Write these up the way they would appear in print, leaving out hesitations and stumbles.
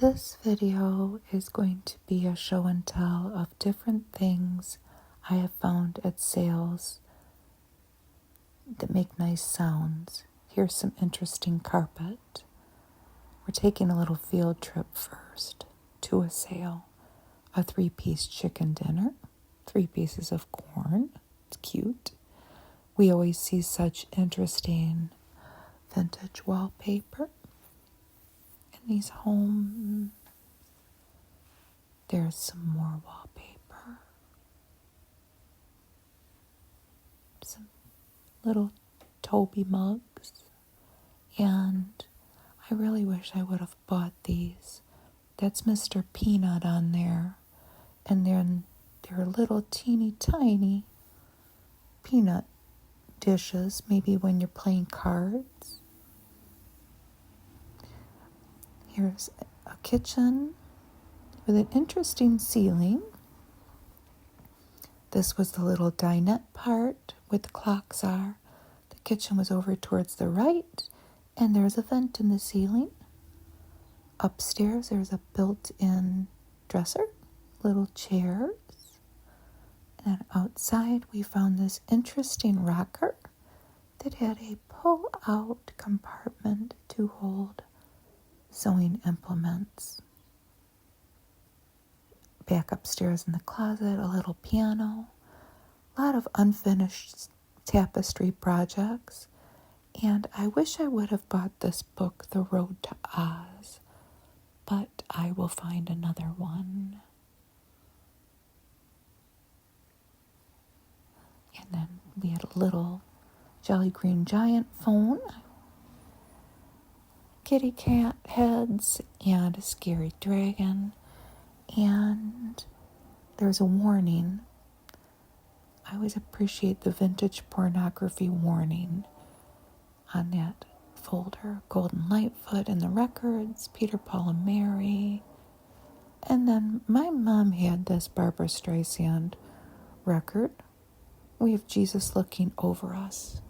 This video is going to be a show and tell of different things I have found at sales that make nice sounds. Here's some interesting carpet. We're taking a little field trip first to a sale. A 3-piece chicken dinner, 3 pieces of corn. It's cute. We always see such interesting vintage wallpaper in these homes. There's some more wallpaper. Some little Toby mugs. And I really wish I would have bought these. That's Mr. Peanut on there. And then there are little teeny tiny peanut dishes, maybe when you're playing cards. Here's a kitchen with an interesting ceiling. This was the little dinette part where the clocks are. The kitchen was over towards the right, and there's a vent in the ceiling. Upstairs, there's a built-in dresser, little chairs. And outside, we found this interesting rocker that had a pull-out compartment to hold sewing implements. Back upstairs in the closet, a little piano, a lot of unfinished tapestry projects, and I wish I would have bought this book, The Road to Oz, but I will find another one. And then we had a little jelly green giant phone, kitty cat heads, and a scary dragon. And there's a warning. I always appreciate the vintage pornography warning on that folder. Golden Lightfoot and the Records, Peter, Paul, and Mary. And then my mom had this Barbara Streisand record. We have Jesus Looking Over Us.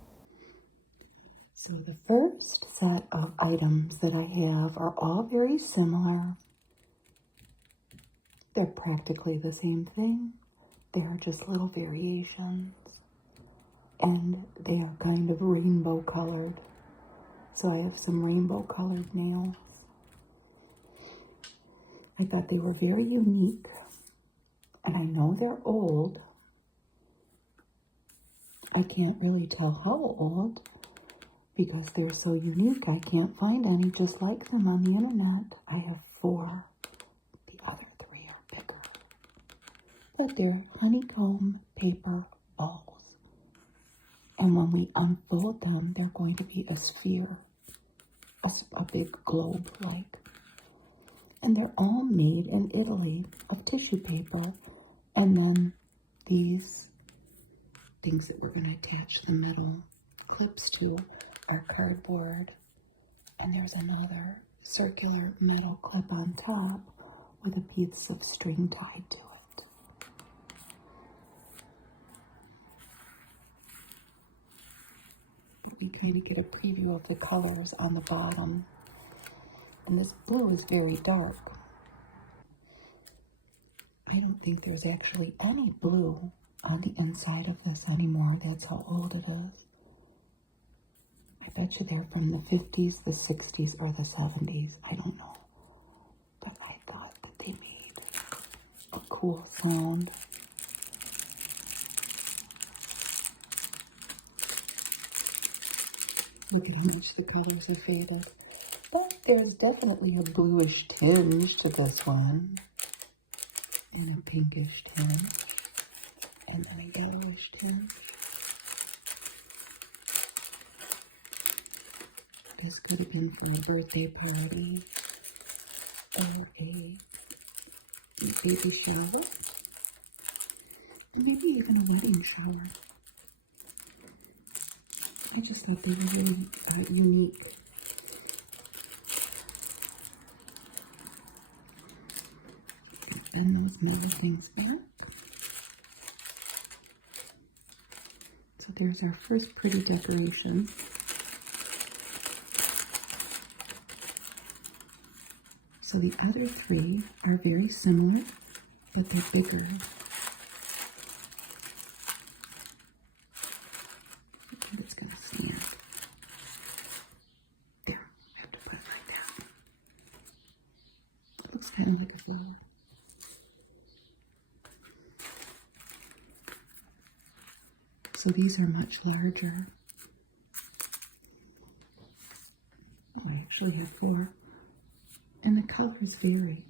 So the first set of items that I have are all very similar. They're practically the same thing. They are just little variations. And they are kind of rainbow colored. So I have some rainbow colored nails. I thought they were very unique. And I know they're old. I can't really tell how old because they're so unique. I can't find any just like them on the internet. I have 4. The other 3 are bigger. But they're honeycomb paper balls. And when we unfold them, they're going to be a sphere, a big globe like. And they're all made in Italy of tissue paper. And then these things that we're going to attach the metal clips to are cardboard. And there's another circular metal clip on top with a piece of string tied to it. We kind of get a preview of the colors on the bottom. And this blue is very dark. I don't think there's actually any blue on the inside of this anymore. That's how old it is. I bet you they're from the 50s, the 60s, or the 70s. I don't know. But I thought that they made a cool sound. Look at how much the colors have faded. But there's definitely a bluish tinge to this one. And a pinkish tinge. And then a yellowish tinge. This could have been for a birthday party or a baby shower. Or maybe even a wedding shower. I just thought they were really unique. Bend those metal things back. So there's our first pretty decoration. So the other three are very similar, but they're bigger. It's going to stand. There, I have to put it like that. It looks kind of like a 4. So these are much larger. Oh, I actually have 4. And the colors vary.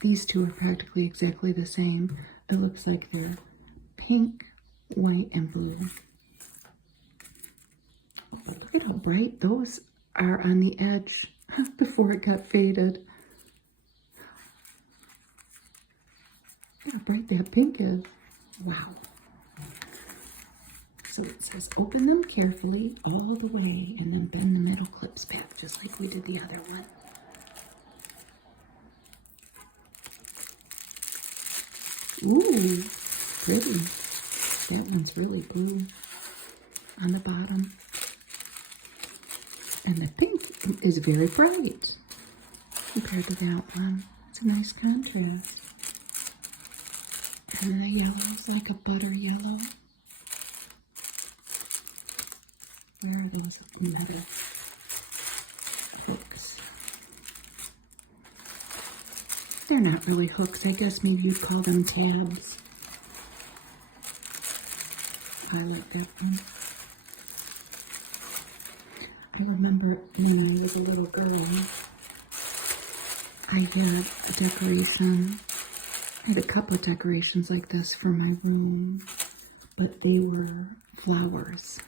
These two are practically exactly the same. It looks like they're pink, white, and blue. Oh, look at how bright those are on the edge before it got faded. Look how bright that pink is. Wow. So it says open them carefully all the way and then bend the middle clips back just like we did the other one. Ooh, pretty. That one's really blue on the bottom. And the pink is very bright compared to that one. It's a nice contrast. And the yellow is like a butter yellow. Where are those metal hooks? They're not really hooks. I guess maybe you'd call them tabs. I like that one. I remember when I was a little girl, I had a decoration. I had a couple of decorations like this for my room, but they were flowers.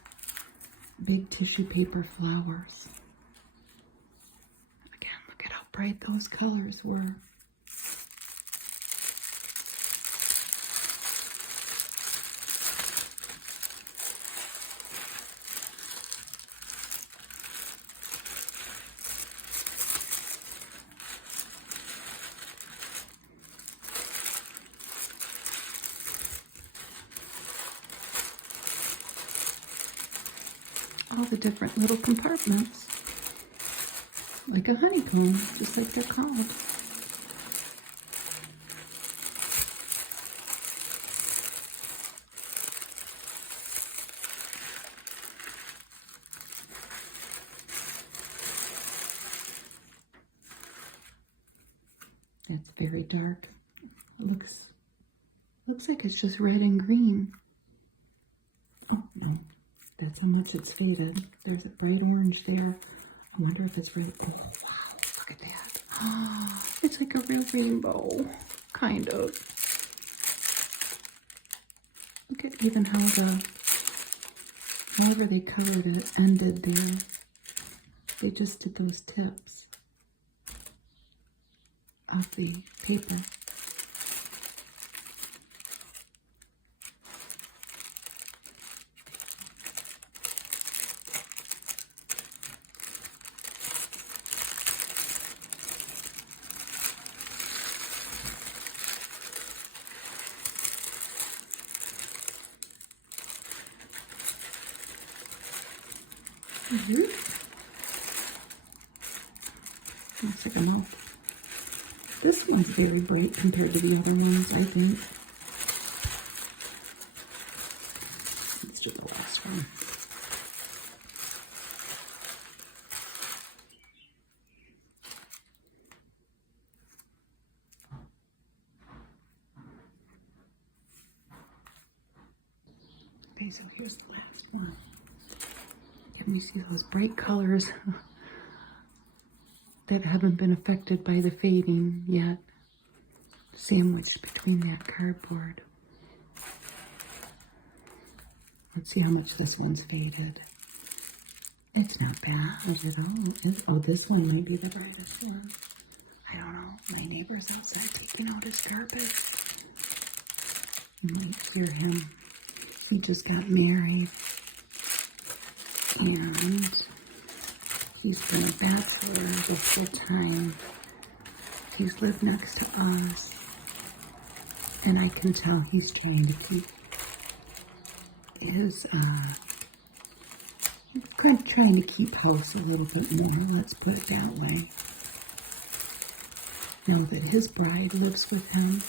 Big tissue paper flowers. Again, look at how bright those colors were. All the different little compartments, like a honeycomb, just like they're called. That's very dark. Looks like it's just red and green. Oh no. That's how much it's faded. There's a bright orange there. I wonder if it's right. Oh, wow. Look at that. Oh, it's like a real rainbow. Kind of. Look at even how however they colored it ended there. They just did those tips of the paper. Let's check them out. This one's very bright compared to the other ones, I think. Let's do the last one. Okay, so here's the last one. Let me see those bright colors that haven't been affected by the fading yet, sandwiched between that cardboard. Let's see how much this one's faded. It's not bad at all. Oh, this one might be the brightest one. I don't know. My neighbor's outside taking out his garbage. You might hear him. He just got married. And he's been a bachelor the whole time. He's lived next to us. And I can tell he's trying to keep is kind of trying to keep house a little bit more, let's put it that way. Now that his bride lives with him.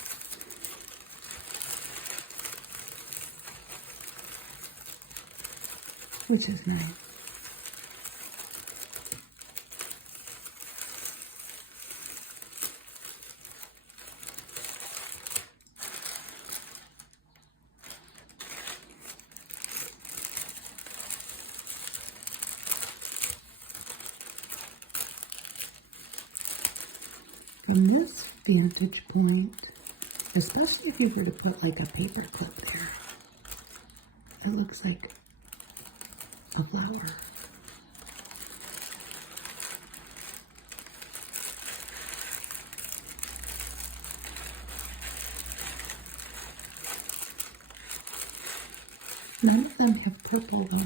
Which is nice. From this vantage point, especially if you were to put like a paper clip there, it looks like a flower. None of them have purple though.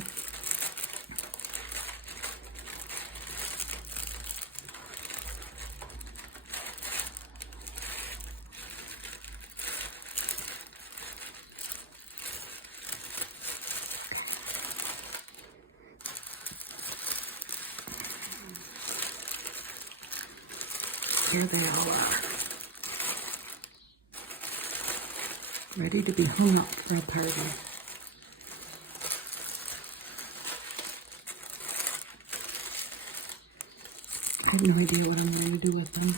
Here they all are. Ready to be hung up for a party. I have no idea what I'm going to do with them.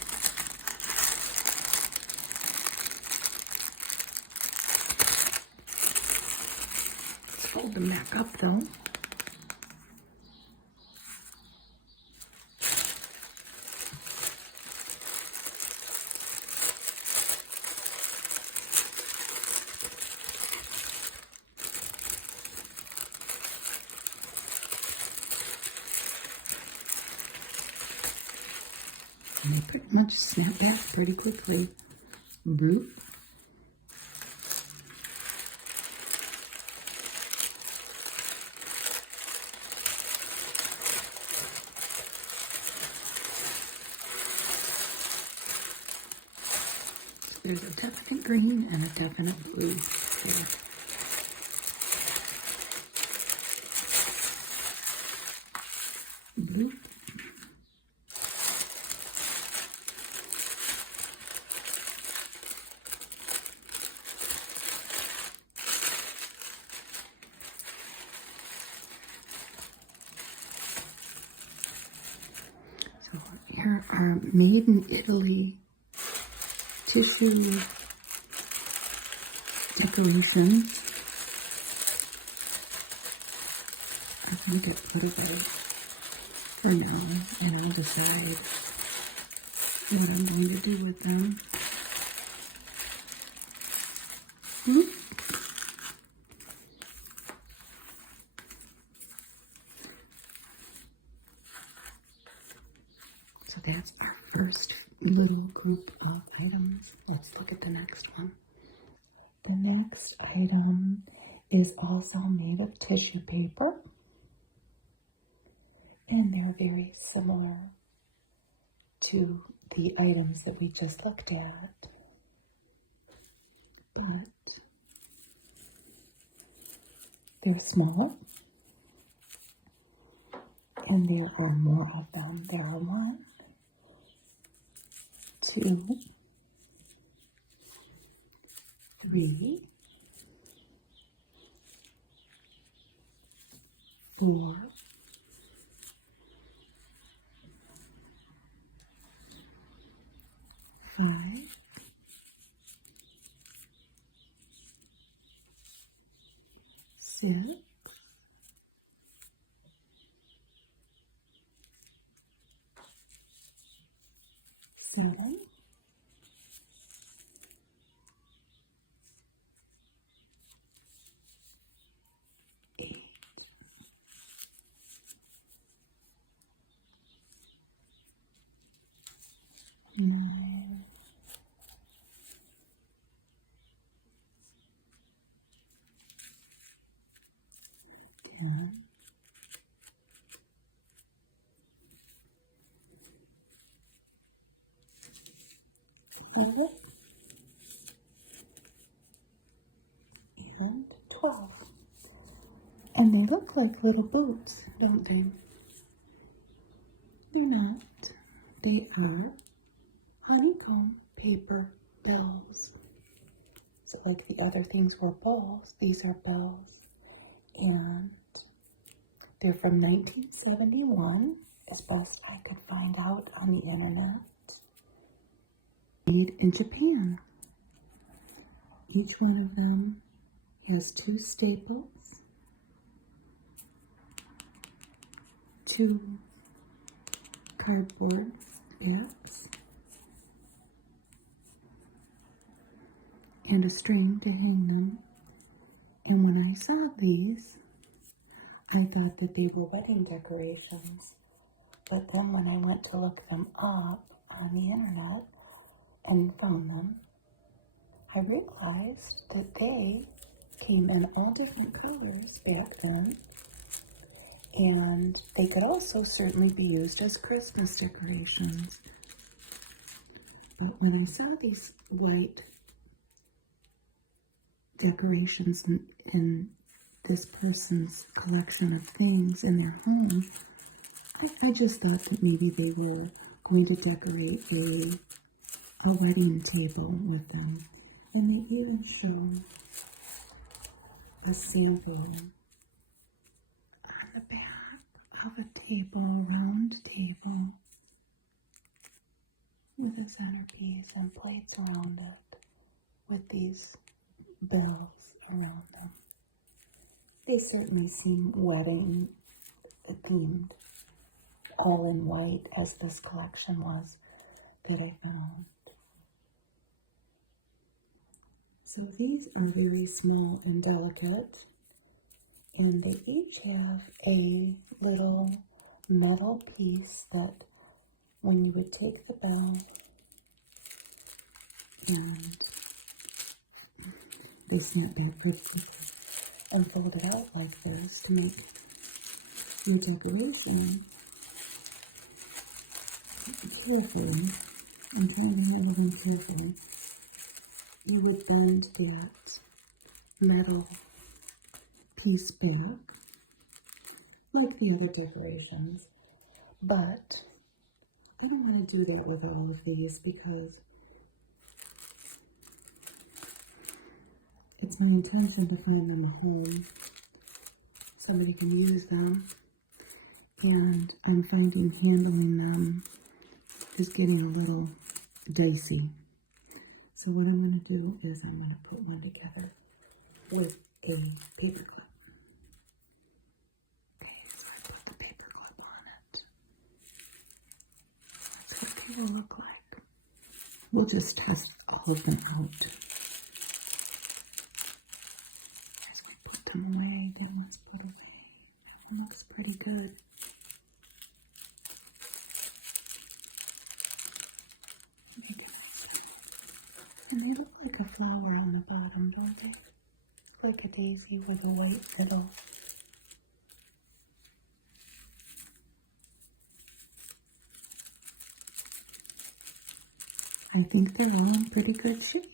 Let's fold them back up though. And they pretty much snap back pretty quickly. Bloop. So there's a definite green and a definite blue there. Bloop. So here are made in Italy tissue decorations. I think it put away for now, and I'll decide what I'm going to do with them. So that's our first little group of items. Let's look at the next one. The next item is also made of tissue paper. And they're very similar to the items that we just looked at. But they're smaller. And there are more of them. There are 1, 2, 3, 4, 5, 6, 7, 8, 9, 10, 11, and 12. And they look like little boots, don't they? They're not. They are honeycomb paper bells. So like the other things were balls, these are bells. And they're from 1971, as best I could find out on the internet. Made in Japan. Each one of them has 2 staples, 2 cardboard bits, and a string to hang them. And when I saw these, I thought that they were wedding decorations. But then when I went to look them up on the internet and found them, I realized that they came in all different colors back then. And they could also certainly be used as Christmas decorations. But when I saw these white decorations in this person's collection of things in their home, I just thought that maybe they were going to decorate a wedding table with them. And they even show a sample on the back of a table, round table, with a centerpiece and plates around it, with these bells around them. They certainly seem wedding themed, all in white, as this collection was that I found. So these are very small and delicate, and they each have a little metal piece that when you would take the bell and they snap back and fold it out like this to make your decoration. Carefully, I'm trying to handle them carefully. You would bend that metal piece back, like the other decorations, but I don't want to do that with all of these because it's my intention to find them a home. Somebody can use them, and I'm finding handling them is getting a little dicey. So what I'm going to do is I'm going to put one together with a paper clip. Okay, so I put the paper clip on it. That's what they will look like. We'll just test all of them out. As we put them away, get them as put away. It looks pretty good. And they look like a flower on the bottom, don't they? Like a daisy with a white middle. I think they're all in pretty good shape.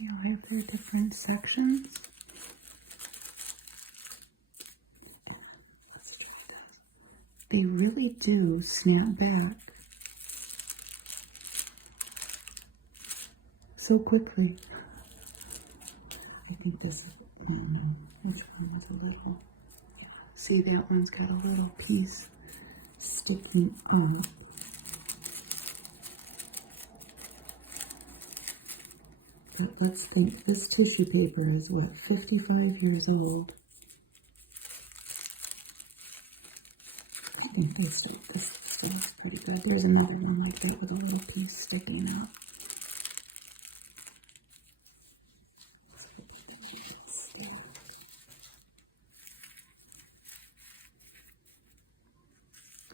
They all have their different sections. Let's try this. They really do snap back so quickly. I think this, I don't know which one is a little. See, that one's got a little piece sticking up. But let's think, this tissue paper is what, 55 years old? I think this still looks pretty good. There's another one like that with a little piece sticking up.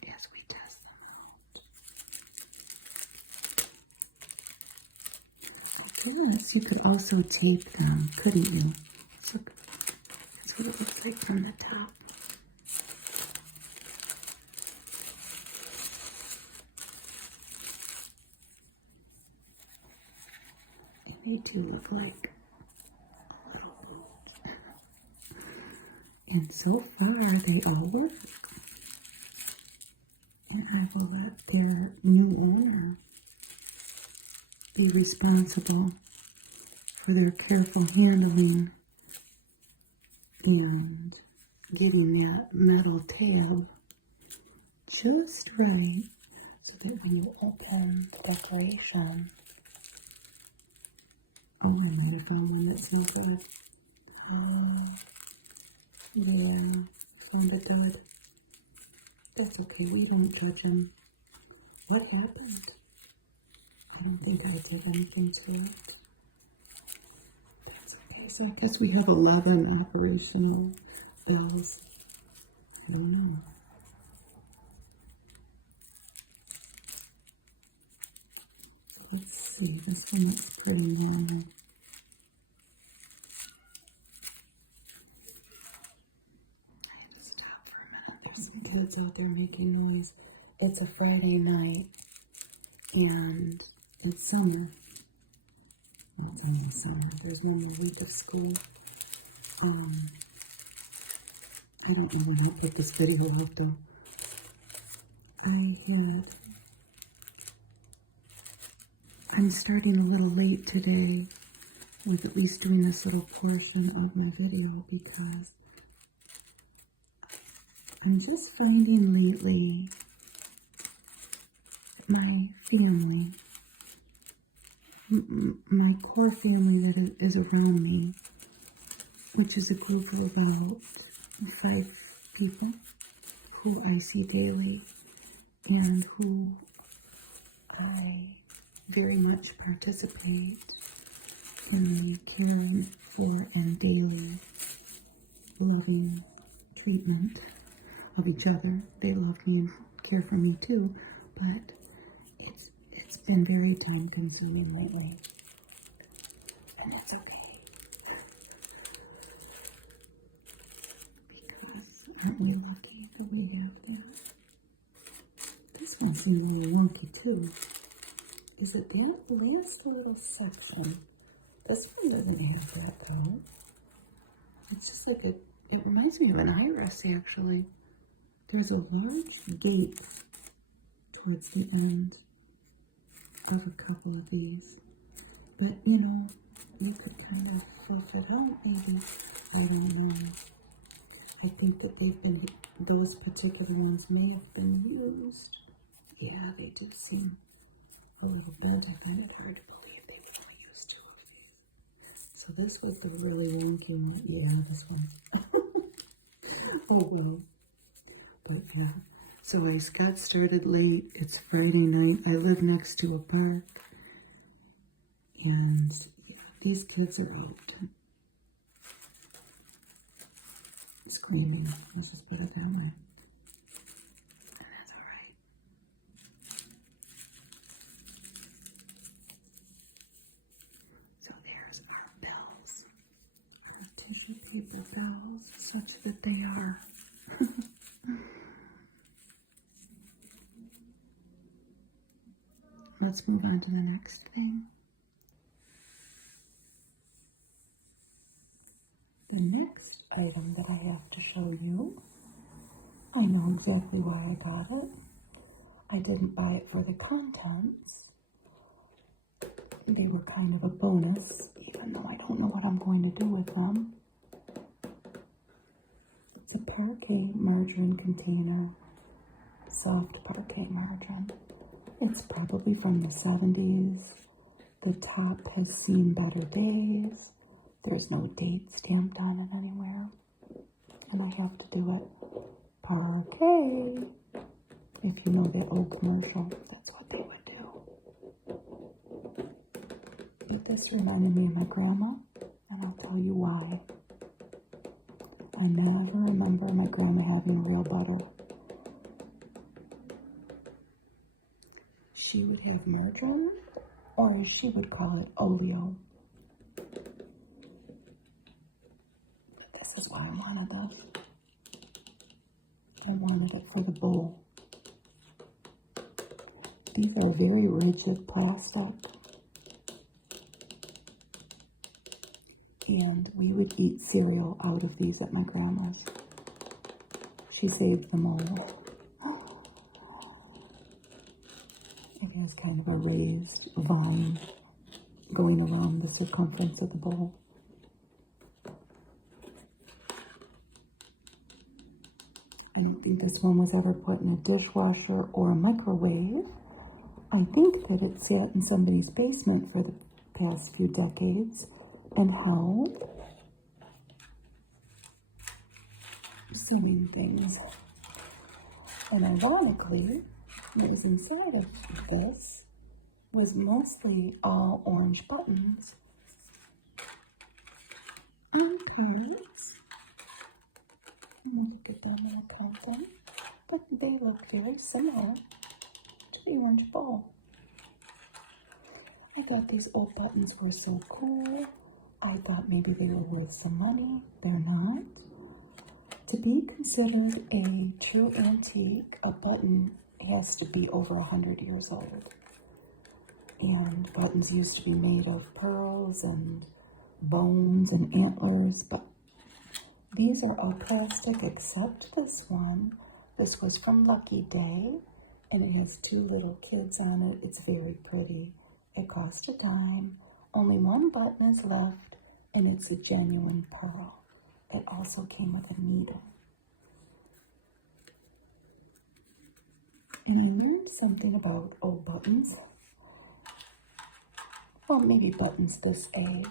As we test them out. Yes, you could also tape them, couldn't you? So that's what it looks like from the top. They do look like little boots. And so far, they all work. And I will let their new owner be responsible for their careful handling and getting that metal tab just right so that when you open the decoration, oh, I might have found one that smells good. Oh, yeah, found it dead. That's okay, we don't judge him. What happened? I don't think I'll take anything to it. That's okay, so I guess we have 11 operational bells. I don't know. Let's see, this one looks pretty long. Stop for a minute. There's some kids out there making noise. It's a Friday night and it's summer. Well, it's almost summer. There's one more week of school. I don't know when I put this video out though. I'm starting a little late today with at least doing this little portion of my video because I'm just finding lately my family, my core family that is around me, which is a group of about 5 people who I see daily and who I very much participate in the caring for and daily loving treatment of each other. They love me and care for me too, but it's been very time consuming lately, and that's okay because aren't we lucky that we have that? This one seems a little wonky too. Is it that last little section? This one doesn't have that though. It's just like it reminds me of an iris actually. There's a large gate towards the end of a couple of these. But you know, we could kind of fluff it out maybe. I don't know. I think that those particular ones may have been used. Yeah, they do seem a little bent. I find it hard to believe they would only use 2 of these. So this was the really wonky one. Yeah, this one. Oh well. But yeah. So I got started late. It's Friday night. I live next to a park. And these kids are out screaming. Let's just put it that way. Tissue paper bells, such that they are. Let's move on to the next thing. The next item that I have to show you, I know exactly why I got it. I didn't buy it for the contents. They were kind of a bonus, even though I don't know what I'm going to do with them. It's a parquet margarine container, soft parquet margarine. It's probably from the 70s. The top has seen better days. There's no date stamped on it anywhere. And I have to do it parquet. If you know that old commercial, that's what they would do. But this reminded me of my grandma, and I'll tell you why. I never remember my grandma having real butter. She would have margarine, or she would call it oleo. But this is why I wanted this. I wanted it for the bowl. These are very rigid plastic. And We would eat cereal out of these at my grandma's. She saved the mold. It has kind of a raised vine going around the circumference of the bowl. I don't think this one was ever put in a dishwasher or a microwave. I think that it sat in somebody's basement for the past few decades and held singing things. And ironically, what was inside of this was mostly all orange buttons and carrots. Look at them and count them. But they look very similar to the orange bowl. I thought these old buttons were so cool. I thought maybe they were worth some money. They're not. To be considered a true antique, a button has to be over 100 years old. And buttons used to be made of pearls and bones and antlers, but these are all plastic except this one. This was from Lucky Day, and it has two little kids on it. It's very pretty. It cost a dime. Only one button is left, and it's a genuine pearl. It also came with a needle. And I learned something about old buttons. Well, maybe buttons this age.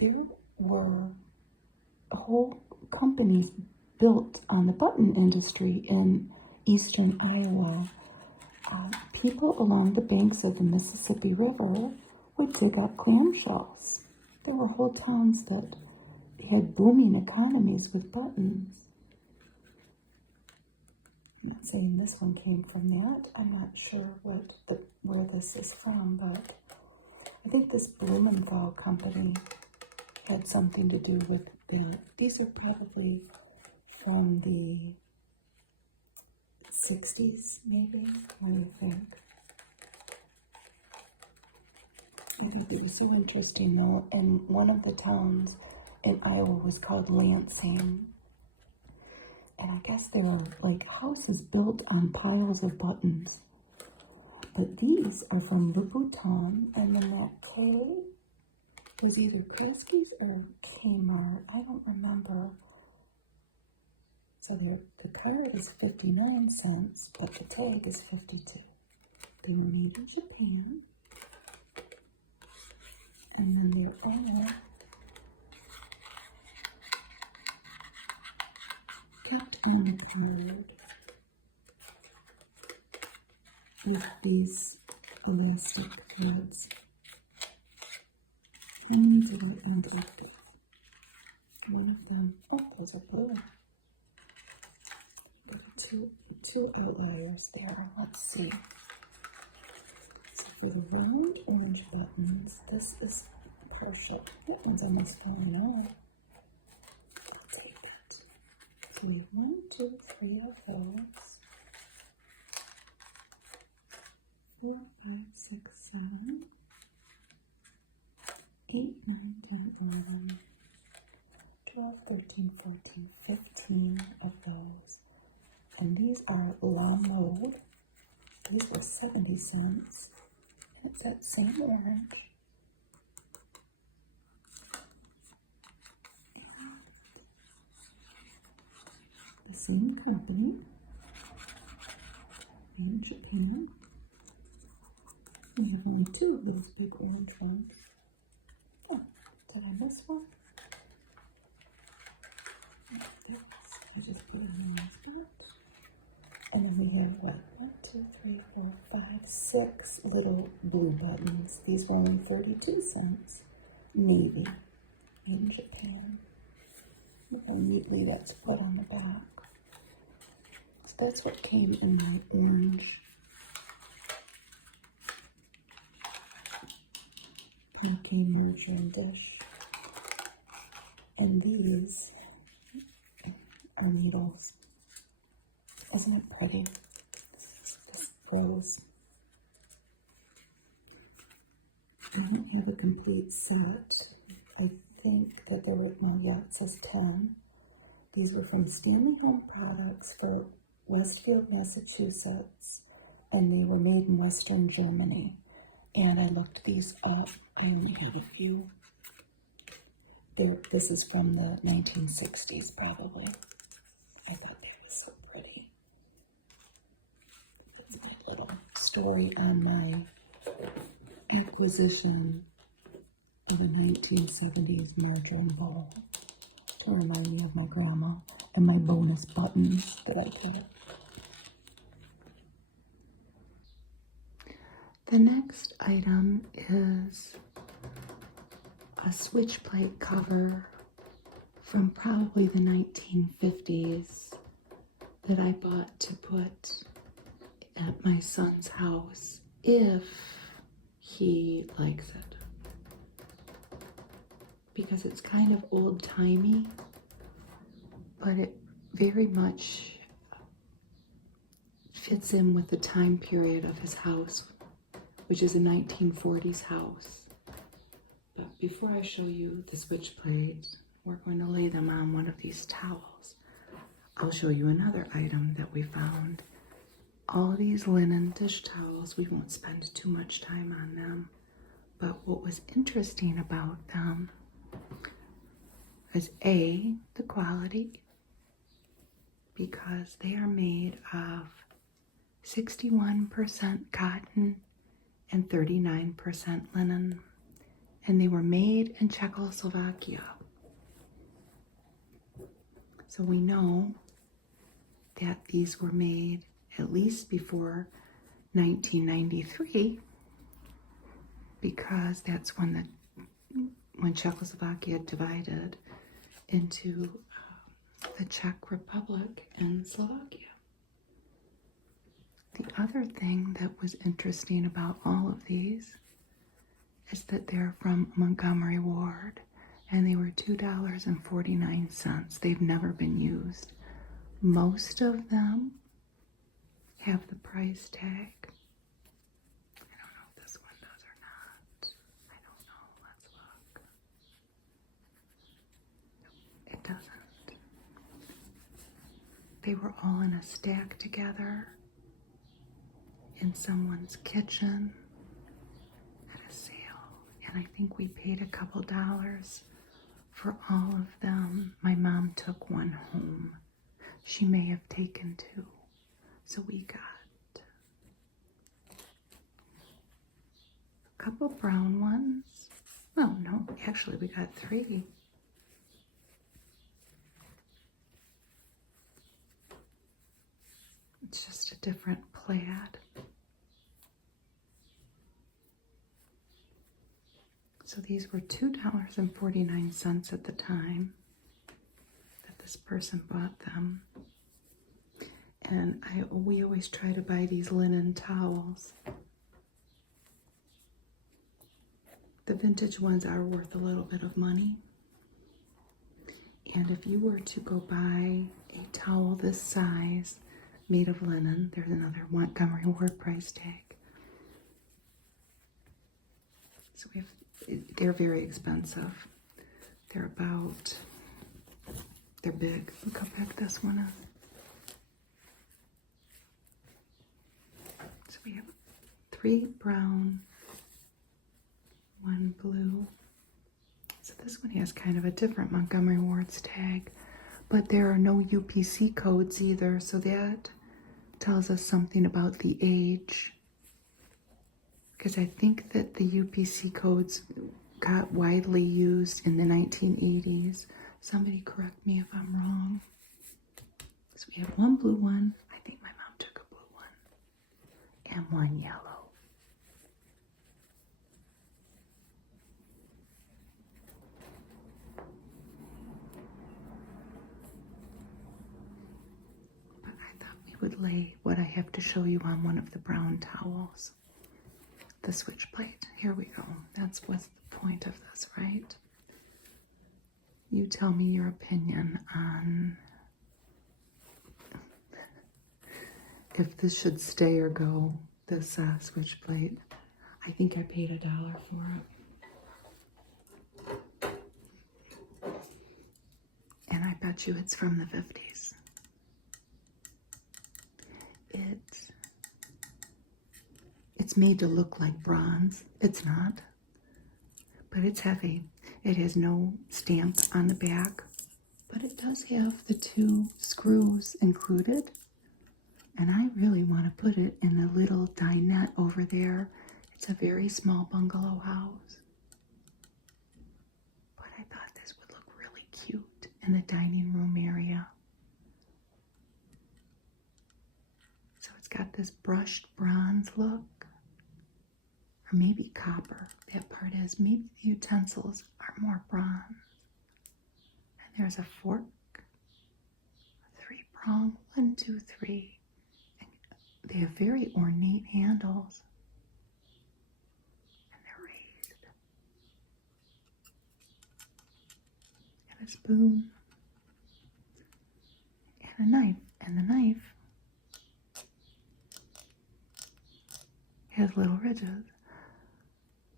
There were whole companies built on the button industry in eastern Iowa. People along the banks of the Mississippi River would dig up clamshells. There were whole towns that had booming economies with buttons. I'm not saying this one came from that. I'm not sure where this is from, but I think this Blumenthal company had something to do with that. These are probably from the 60s, maybe. What do you think? I think it was so interesting, though. And one of the towns in Iowa was called Lansing. And I guess they were like houses built on piles of buttons. But these are from Louboutin, and then that clay was either Paskey's or Kmart. I don't remember. So the card is 59 cents, but the tag is 52. They were made in Japan. And then they're all kept on the card with these elastic threads. How many did I end up with? One of them, oh, those are blue. There are two outliers there. Let's see. So for the round orange buttons, this is partial. That one's almost falling off. I'll take it. So we have 1, 2, 3 of those. 4, 5, 6, 7, 8, 9, 10, 11, 12, 13, 14, 15 of those. And these are La Mode. These were 70 cents. And it's that same orange. The same company. In Japan. We have only 2 of those big orange ones. Oh, did I miss one? I just put it in my spot. And then we have what? 1, 2, 3, 4, 5, 6 little blue buttons. These were only 32 cents. Navy in Japan. Look how neatly that's put on the back. So that's what came in the orange packaging merger and dish. And these are needles. Isn't it pretty? This flows. I don't have a complete set. I think that there were, well, yeah, it says 10. These were from Stanley Home Products for Westfield, Massachusetts, and they were made in Western Germany. And I looked these up. I only got a few. This is from the 1960s, probably. I thought that was so pretty. That's my little story on my acquisition of a 1970s margarine bowl to remind me of my grandma and my bonus buttons that I put. The next item is a switch plate cover from probably the 1950s that I bought to put at my son's house if he likes it. Because it's kind of old-timey, but it very much fits in with the time period of his house, which is a 1940s house. But before I show you the switch plates, we're going to lay them on one of these towels. I'll show you another item that we found. All these linen dish towels, we won't spend too much time on them, but what was interesting about them is A, the quality, because they are made of 61% cotton and 39% linen, and they were made in Czechoslovakia. So we know that these were made at least before 1993, because that's when Czechoslovakia divided into the Czech Republic and Slovakia. The other thing that was interesting about all of these is that they're from Montgomery Ward, and they were $2.49. They've never been used. Most of them have the price tag. I don't know if this one does or not. I don't know. Let's look. It doesn't. They were all in a stack together in someone's kitchen at a sale. And I think we paid a couple dollars for all of them. My mom took one home. She may have taken two. So we got a couple brown ones. Oh, no, actually we got 3. It's just a different plaid. So these were $2.49 at the time that this person bought them. And we always try to buy these linen towels. The vintage ones are worth a little bit of money. And if you were to go buy a towel this size, made of linen, there's another Montgomery Ward price tag. So they're very expensive. They're big. Look how big this one is. So we have 3 brown, 1 blue. So this one has kind of a different Montgomery Ward's tag, but there are no UPC codes either, so that tells us something about the age. Because I think that the UPC codes got widely used in the 1980s. Somebody correct me if I'm wrong. So we have 1 blue one. I think my mom took a blue one. And 1 yellow. But I thought we would lay what I have to show you on one of the brown towels. The switch plate. Here we go. That's what's the point of this, right? You tell me your opinion on if this should stay or go, this switch plate. I think I paid $1 for it. bet you it's from the 50s. It's made to look like bronze. It's not, but it's heavy. It has no stamp on the back, but it does have the 2 screws included. And I really want to put it in the little dinette over there. It's a very small bungalow house. But I thought this would look really cute in the dining room area. So it's got this brushed bronze look. Or maybe copper. That part is. Maybe the utensils are more bronze. And there's a fork. A 3-prong. 1, 2, 3. And they have very ornate handles. And they're raised. And a spoon. And a knife. And the knife has little ridges.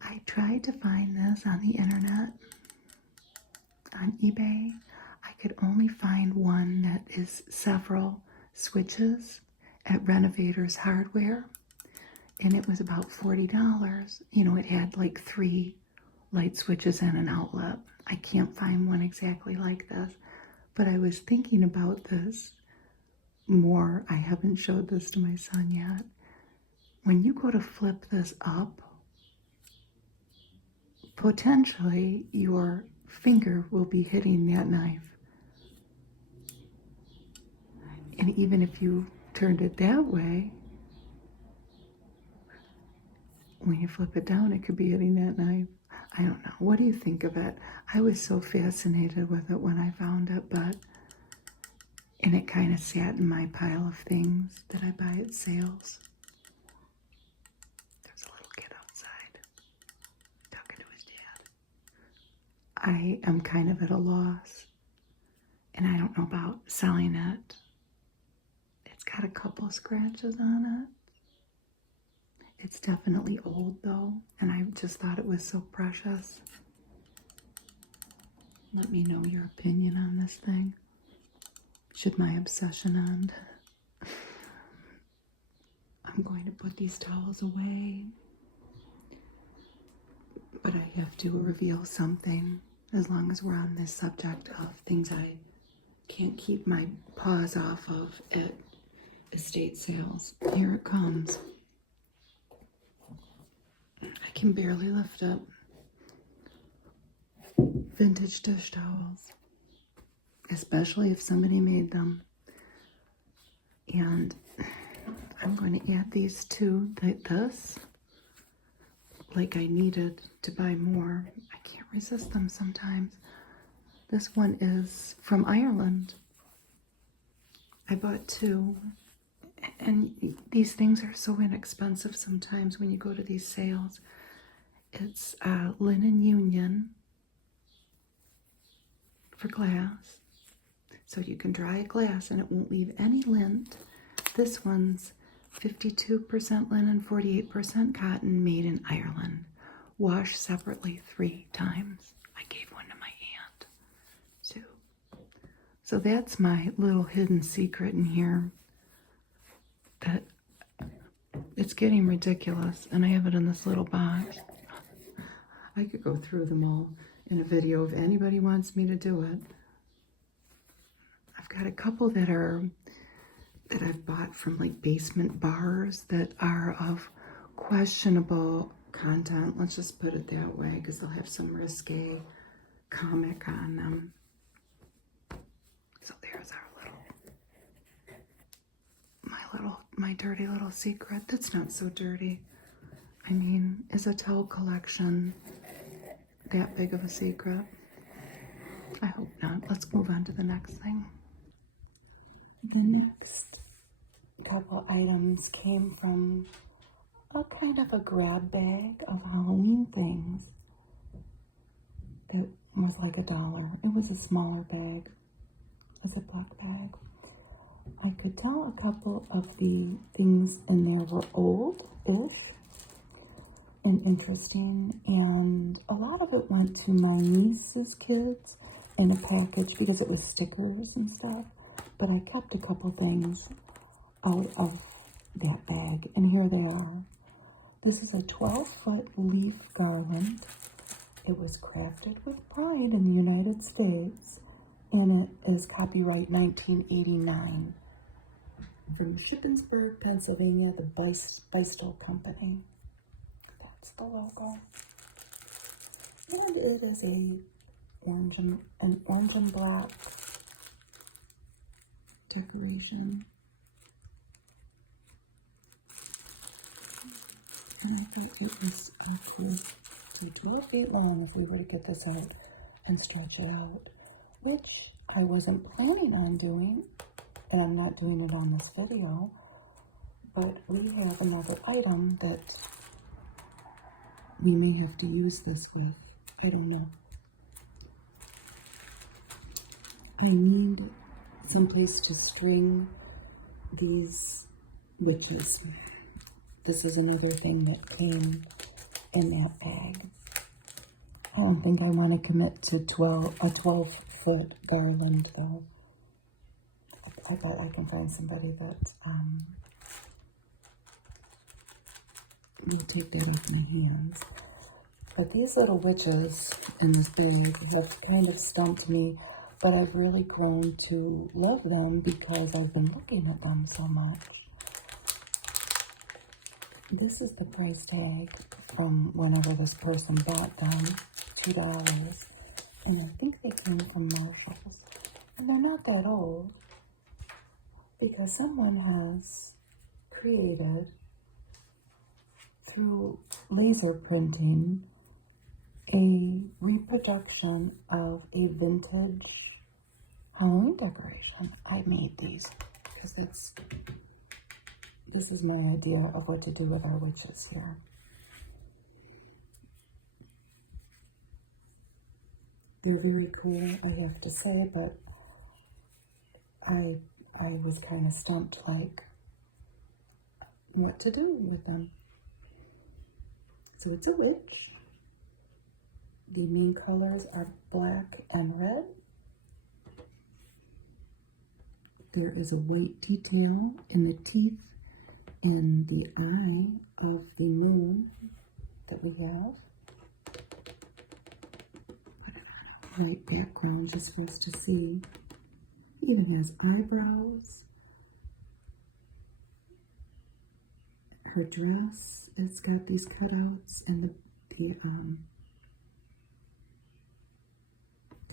I tried to find this on the internet, on eBay. I could only find one that is several switches at Renovators Hardware, and it was about $40. You know, it had like 3 light switches and an outlet. I can't find one exactly like this, but I was thinking about this more. I haven't showed this to my son yet. When you go to flip this up, potentially your finger will be hitting that knife. And even if you turned it that way, when you flip it down, it could be hitting that knife. I don't know. What do you think of it? I was so fascinated with it when I found it, and it kind of sat in my pile of things that I buy at sales. I am kind of at a loss, and I don't know about selling it. It's got a couple scratches on it. It's definitely old though, and I just thought it was so precious. Let me know your opinion on this thing. Should my obsession end? I'm going to put these towels away, but I have to reveal something. As long as we're on this subject of things I can't keep my paws off of at estate sales. Here it comes. I can barely lift it. Vintage dish towels. Especially if somebody made them. And I'm going to add these to this. Like I needed to buy more. I can't resist them sometimes. This one is from Ireland. I bought 2. And these things are so inexpensive sometimes when you go to these sales. It's linen union for glass. So you can dry a glass and it won't leave any lint. This one's 52% linen, 48% cotton, made in Ireland. Wash separately 3 times. I gave one to my aunt, too. So that's my little hidden secret in here. That it's getting ridiculous, and I have it in this little box. I could go through them all in a video if anybody wants me to do it. I've got a couple that I've bought from like basement bars that are of questionable content. Let's just put it that way, because they'll have some risque comic on them. So there's my dirty little secret. That's not so dirty. I mean, is a towel collection that big of a secret? I hope not. Let's move on to the next thing. The next couple items came from a kind of a grab bag of Halloween things that was like $1. It was a smaller bag, a Ziploc bag. I could tell a couple of the things in there were old-ish and interesting, and a lot of it went to my niece's kids in a package because it was stickers and stuff. But I kept a couple things out of that bag, and here they are. This is a 12-foot leaf garland. It was crafted with pride in the United States, and it is copyright 1989 from Shippensburg, Pennsylvania, the Beistel Company. That's the logo. And it is an orange and black decoration. And I thought it was actually 12 feet long if we were to get this out and stretch it out, which I wasn't planning on doing, and I'm not doing it on this video, but we have another item that we may have to use this with. I don't know. I need someplace to string these witches. This is another thing that came in that bag. I don't think I want to commit to a 12-foot garland though. I bet I can find somebody that will take that off my hands. But these little witches in this bag have kind of stumped me, but I've really grown to love them because I've been looking at them so much. This is the price tag from whenever this person bought them, $2. And I think they came from Marshall's. And they're not that old because someone has created, through laser printing, a reproduction of a vintage Halloween decoration. I made these because this is my idea of what to do with our witches here. They're very cool, I have to say, but I was kind of stumped, like, what to do with them. So it's a witch. The main colors are black and red. There is a white detail in the teeth and the eye of the moon that we have. White background just for us to see. It even has eyebrows. Her dress, it's got these cutouts and the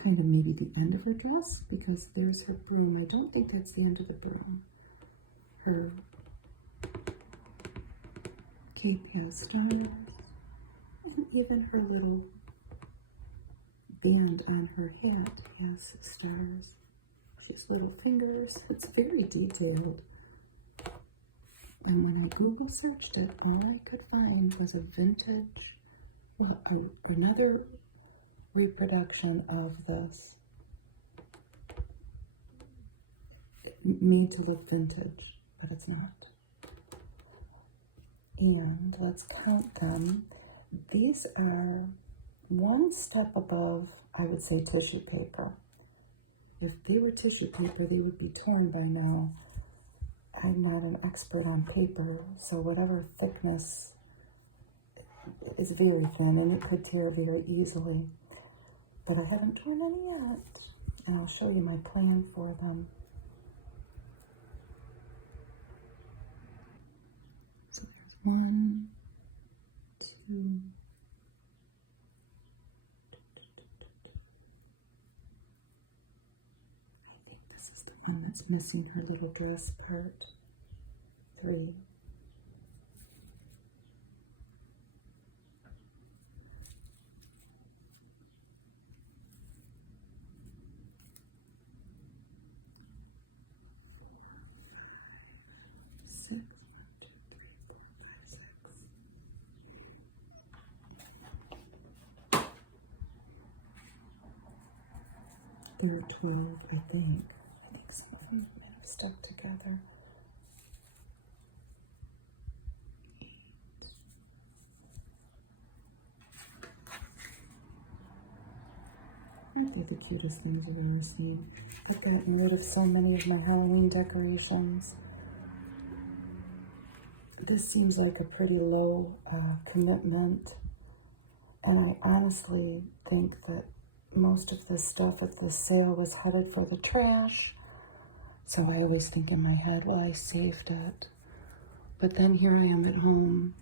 kind of maybe the end of her dress, because there's her broom. I don't think that's the end of the broom. Her cape has stars, and even her little band on her hat has stars. She has little fingers. It's very detailed. And when I Google searched it, all I could find was a vintage, well, another reproduction of this, made to look vintage, but it's not. And let's count them. These are one step above, I would say, tissue paper. If they were tissue paper, they would be torn by now. I'm not an expert on paper, so whatever thickness is very thin, and it could tear very easily. But I haven't torn any yet, and I'll show you my plan for them. So there's 1, 2, I think this is the one that's missing her little dress part. 3. 6. 1, 2, 3, 4, 5, 6. There are 12, I think. I think some of them might have stuck together. 8. Aren't they the cutest things? honestly. I've gotten rid of so many of my Halloween decorations. This seems like a pretty low commitment. And I honestly think that most of this stuff at this sale was headed for the trash. So I always think in my head, well, I saved it. But then here I am at home,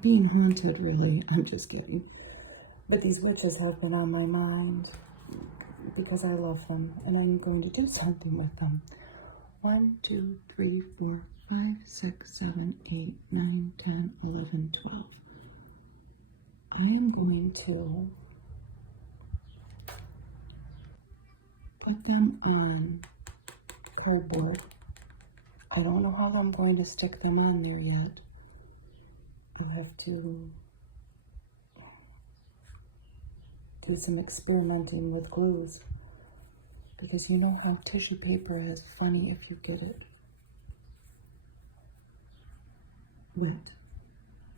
being haunted, really. I'm just kidding. But these witches have been on my mind because I love them and I'm going to do something with them. 1, 2, 3, 4, 5, 6, 7, 8, 9, 10, 11, 12. I am going to put them on cardboard. I don't know how I'm going to stick them on there yet. I'll have to do some experimenting with glues, because you know how tissue paper is funny if you get it wet.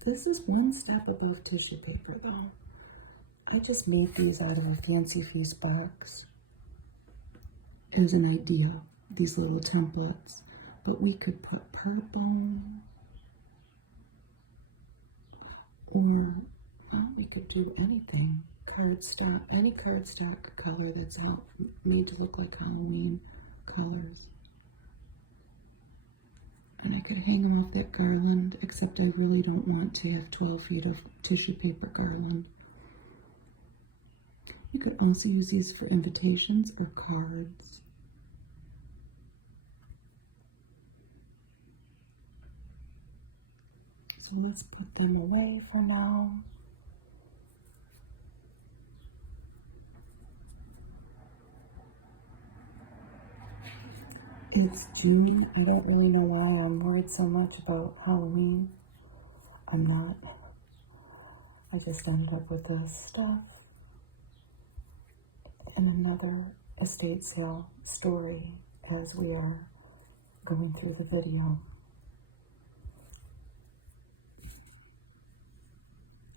This is one step above tissue paper though. I just made these out of a Fancy Feast box as an idea, these little templates, but we could put purple, or well, we could do anything. Cardstock, any cardstock color that's out, made to look like Halloween colors. And I could hang them off that garland, except I really don't want to have 12 feet of tissue paper garland. You could also use these for invitations or cards. So let's put them away for now. It's June. I don't really know why I'm worried so much about Halloween. I'm not. I just ended up with this stuff in another estate sale story as we are going through the video.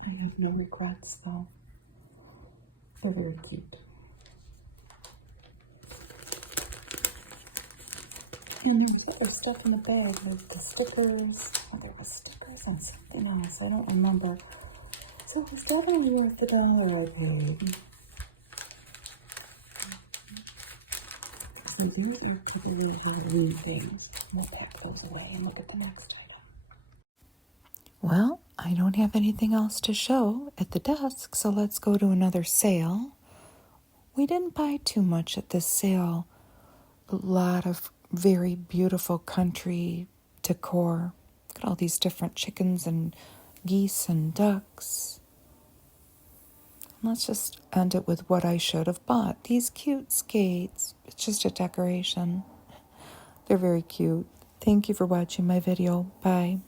I have no regrets though. They're very cute. And there's other stuff in the bag, like the stickers. Oh, there was stickers and something else. I don't remember. So it was definitely worth the $1 I paid. So these are typically Halloween things. We'll pack those away and look at the next item. Well, I don't have anything else to show at the desk, so let's go to another sale. We didn't buy too much at this sale. A lot of very beautiful country decor. Look at all these different chickens and geese and ducks. Let's just end it with what I should have bought. These cute skates. It's just a decoration. They're very cute. Thank you for watching my video. Bye.